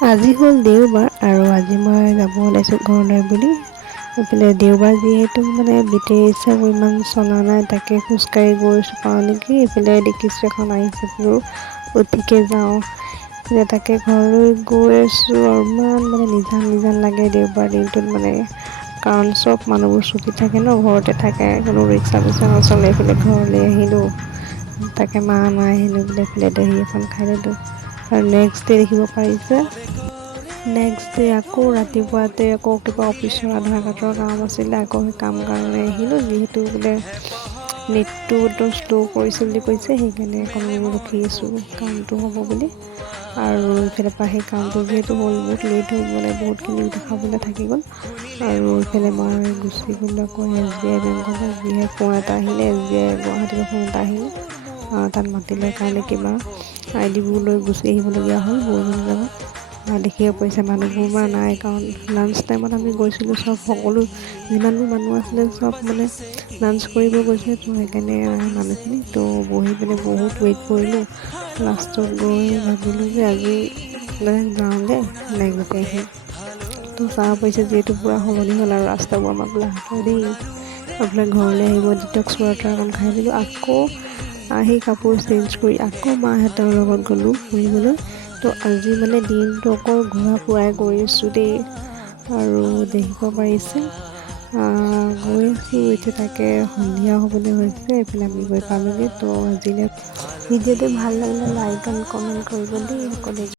আজি হ'ল দেওবাৰ আৰু আজি মই যাব ওলাইছোঁ ঘৰলৈ বুলি। এইফালে দেওবাৰ যিহেতু মানে বেটেৰী ৰিক্সাবোৰ ইমান চলা নাই, তাকে খোজকাঢ়ি গৈছোঁ পাওঁ নেকি। এইফালে দেখিছোঁ এখন আহিছে বোলো উঠিকে যাওঁ। এতিয়া তাকে ঘৰলৈ গৈ আছোঁ আৰু ইমান মানে নিজান লাগে দেওবাৰ দিনটোত মানে। কাৰণ চব মানুহবোৰ ছুটি থাকে ন, ঘৰতে থাকে, কোনো ৰিক্সা নচলে। এইফালে ঘৰলৈ আহিলোঁ, তাকে মা নাই আহিলোঁ বোলে এইফালে দহি এখন খাই দিলোঁ। আৰু নেক্সট ডে দেখিব পাৰিছে, নেক্সট ডে আকৌ ৰাতিপুৱাতে আকৌ কিবা অফিচৰ আধাৰ কাৰ্ডৰ কাম আছিলে, আকৌ সেই কাম কাৰণে আহিলোঁ। যিহেতু বোলে নেটটো একদম শ্ল' কৰিছে বুলি কৈছে, সেইকাৰণে অকণ ৰখি আছোঁ কামটো হ'ব বুলি। আৰু ইফালৰ পৰা সেই কামটো যিহেতু হ'ল বহুত লেট হৈ গ'ল, বহুতখিনি দেখাবলৈ থাকি গ'ল। আৰু ইফালে মই গুচি গ'লোঁ আকৌ SBI বেংকলৈ, যিহে ফোন এটা আহিলে, SBI গুৱাহাটীৰ ফোন এটা আহিলে। তাত মাতিলে কাৰণে কিবা ID বোৰ লৈ গুচি আহিবলগীয়া হ'ল বৌজনীৰ লগত। দেখিব পাৰিছে মানুহবোৰ বা নাই, কাৰণ লাঞ্চ টাইমত আমি গৈছিলোঁ, চব সকলো যিমানবোৰ মানুহ আছিলে চব মানে লাঞ্চ কৰিব গৈছে, তো সেইকাৰণে মানুহখিনি তো বহি পিনে বহুত ৱেইট কৰিলোঁ। লাষ্টত গৈ ভাবিলোঁ যে আজি যাওঁগৈ, নেক্সট ডে আহিম। তো চাহ পৰিছে যিহেতু পূৰা সলনি হ'ল আৰু ৰাস্তাবোৰ আমাৰ গোলাঘাটৰ দেই। আপোনাৰ ঘৰলৈ আহিব ডিটক্স ৱাটাৰ অকণ খাই দিলোঁ, আকৌ আহি কাপোৰ চেঞ্জ কৰি আকৌ মাহঁতৰ লগত গ'লোঁ ফুৰিবলৈ। তো আজি মানে দিনটো অকল ঘূৰা ফুৰাই কৰিছোঁ দেই। আৰু দেখিব পাৰিছে গৈ আছোঁ এতিয়া, তাকে সন্ধিয়া হ'বলৈ হৈছে, এইফালে আমি গৈ পালোঁগৈ। তো আজিলৈ ভিডিঅ'টো ভাল লাগিলে লাইক এণ্ড কমেণ্ট কৰিব দেই সকলোৱে।